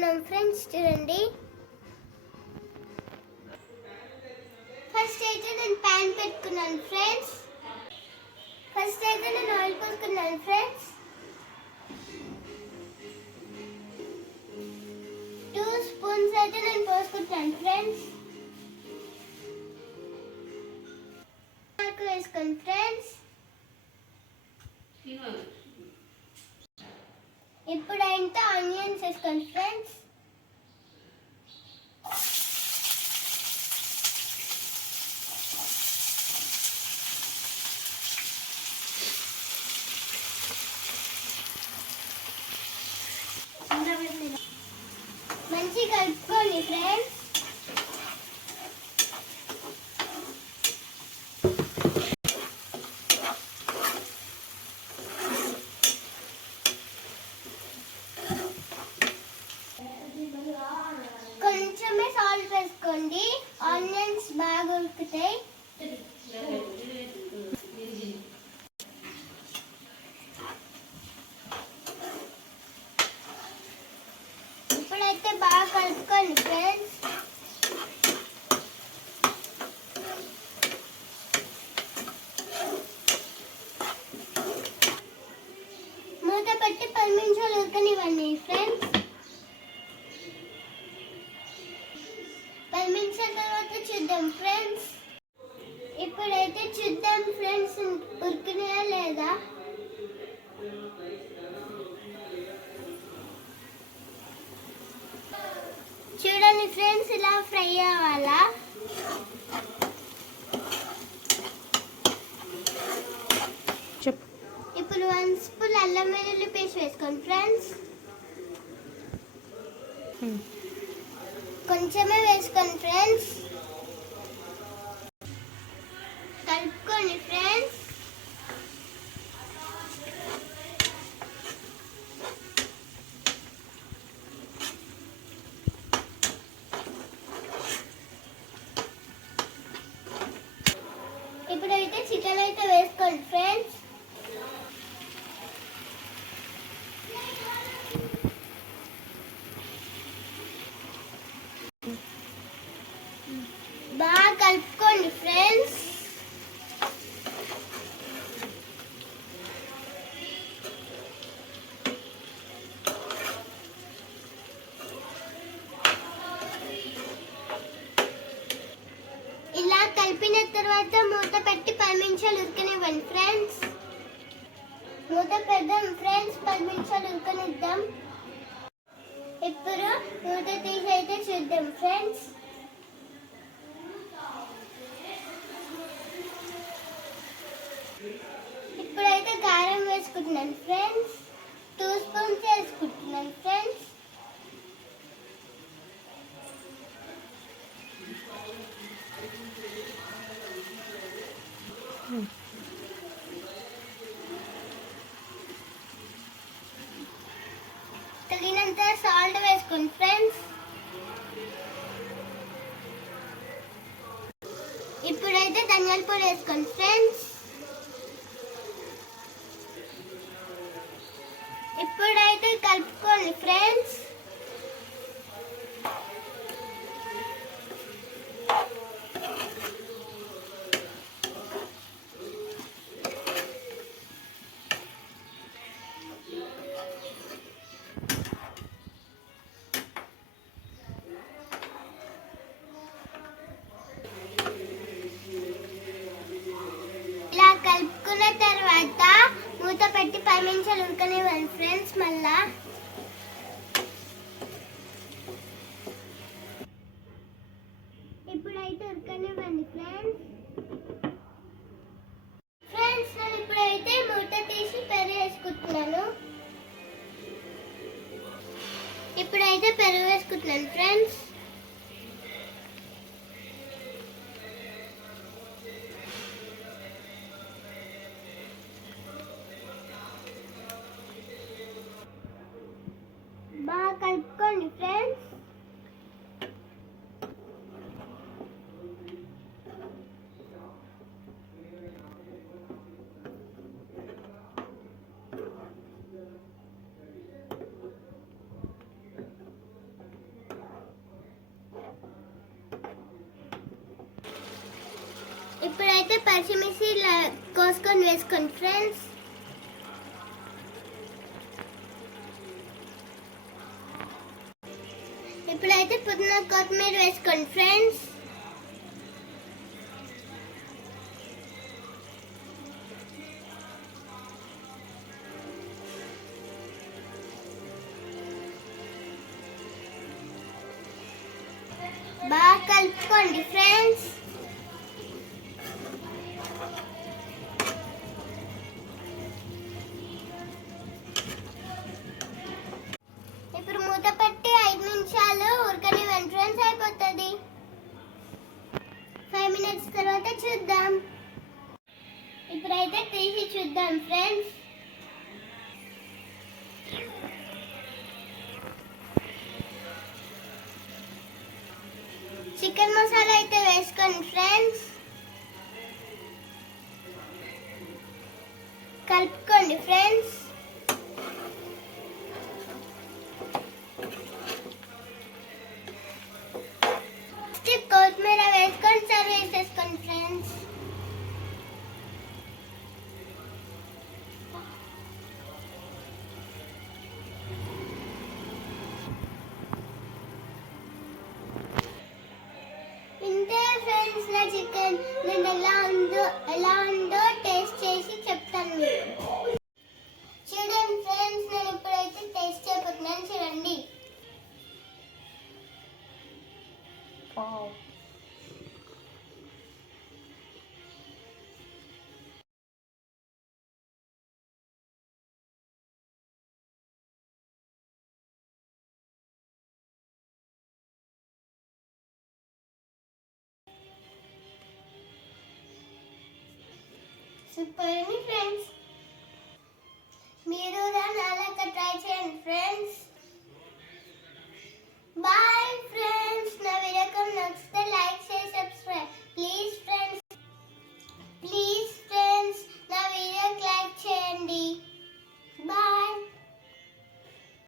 పెట్టుకున్నాం ఫ్రెండ్స్. చూడండి, ఫస్ట్ అయితే నేను ప్యాన్ పెట్టుకున్నాను ఫ్రెండ్స్. ఫస్ట్ అయితే నేను ఆయిల్ పోసుకున్నాను ఫ్రెండ్స్. 2 స్పూన్స్ అయితే నేను పోసుకుంటాను ఫ్రెండ్స్. వేసుకోండి ఫ్రెండ్స్. ఇప్పుడు అయితే ఆనియన్స్ వేసుకోండి ఫ్రెండ్స్. మంచిగా కలుపుకోండి ఫ్రెండ్స్. కొంచెమే సాల్ట్ వేసుకోండి, ఆనియన్స్ బాగా ఉడుకుతాయి. ఇప్పుడైతే బాగా కలుపుకోండి ఫ్రెండ్స్. మూత పెట్టి 10 నిమిషాలు ఉడకనివ్వండి ఫ్రెండ్స్. 10 నిమిషాల తర్వాత చూద్దాం ఫ్రెండ్స్. ఇప్పుడైతే చూద్దాం ఫ్రెండ్స్ ఉడికినాయా లేదా. చూడండి ఫ్రెండ్స్, ఇలా ఫ్రై అవ్వాలా. ఇప్పుడు 1 స్పూన్ అల్లం వెల్లుల్లి పేస్ట్ వేసుకోండి ఫ్రెండ్స్. కొంచెమే వేసుకోండి ఫ్రెండ్స్. కలుపుకోండి ఫ్రెండ్స్. ఇప్పుడైతే చికెన్ అయితే వేసుకోండి ఫ్రెండ్స్. బాగా కలుపుకోండి ఫ్రెండ్స్. ఇలా కలిపిన తర్వాత మూత పెట్టి 10 నిమిషాలు ఉడకనివ్వండి ఫ్రెండ్స్. మూత పెడదాం ఫ్రెండ్స్, 10 నిమిషాలు ఉడకనిద్దాం. ఇప్పుడు మూత తీసి అయితే చూద్దాం ఫ్రెండ్స్. ఇప్పుడైతే కారం వేసుకుంటున్నాను ఫ్రెండ్స్. 2 స్పూన్స్ వేసుకుంటున్నాను ఫ్రెండ్స్. తగినంత సాల్ట్ వేసుకోండి ఫ్రెండ్స్. ఇప్పుడైతే ధనియాల పొడి వేసుకోండి ఫ్రెండ్స్. ఇప్పుడైతే కలుపుకోండి ఫ్రెండ్స్. ఇలా కలుపుకున్న తర్వాత మూత పెట్టి 10 నిమిషాలు ఉడకనివ్వండి ఫ్రెండ్స్. మళ్ళా ఇప్పుడైతే ఉడకనివ్వండి ఫ్రెండ్స్. ఫ్రెండ్స్, నేను ఇప్పుడైతే మూత తీసి పెరుగు వేసుకుంటున్నాను. ఇప్పుడైతే పెరుగు వేసుకుంటున్నాను ఫ్రెండ్స్. బాగా కలుపుకోండి ఫ్రెండ్స్. ఇప్పుడైతే పచ్చిమిర్చి కోసుకొని వేసుకోండి ఫ్రెండ్స్. ఇప్పుడైతే పుదీనా కొత్తిమీర వేసుకోండి ఫ్రెండ్స్. బాగా కలుపుకోండి ఫ్రెండ్స్. ఇప్పుడు మూత పెట్టి 5 నిమిషాలు ఉడకనివ్వండి ఫ్రెండ్స్. అయిపోతుంది. 5 మినిట్స్ తర్వాత చూద్దాం. ఇప్పుడైతే తీసి చూద్దాం ఫ్రెండ్స్. చికెన్ మసాలా అయితే వేసుకోండి ఫ్రెండ్స్. కలుపుకోండి ఫ్రెండ్స్. కొత్తిమీర వేసుకొని సర్వ్ చేసేసుకోండి ఫ్రెండ్స్. ఇంతే ఫ్రెండ్స్ నా చికెన్. నేను ఎలా ఉందో టేస్ట్ చేసి చెప్తాను మీకు. చూడండి ఫ్రెండ్స్, నేను ఇప్పుడైతే టేస్ట్ చేయబోతున్నాను. చూడండి. సూపర్ ఉంది ఫ్రెండ్స్. మీరు నాలాగా ట్రై చేయండి ఫ్రెండ్స్. Bye friends.